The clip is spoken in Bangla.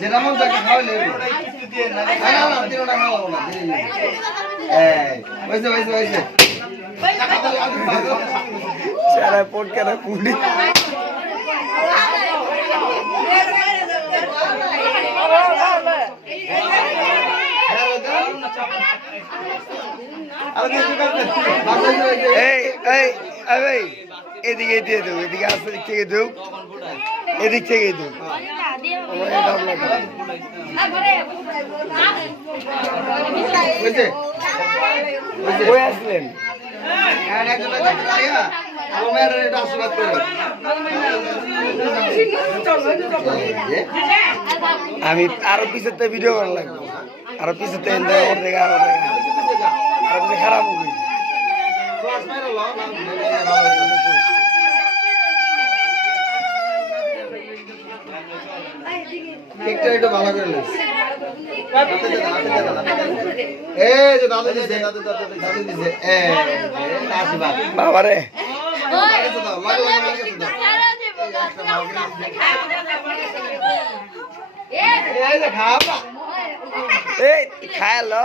যেটা মন চায় খাওয়ালে তিনটা খাওয়াবো না এই হয়েছে হয়েছে হয়েছে। সারা পুলি এই এই, এদিকে দিয়ে দেবো এদিকে দিক থেকে দেব এদিক থেকে দেব কই আসলেন? আমি আরও থেকে ভিডিও করা লাগবো আরও পিছের আরও। আরও খারাপ হবে। কেকটা একটু ভালো করে নিস। এই যে দাদু দিছে, দাদু দিছে। আশীর্বাদ। এই খাওয়া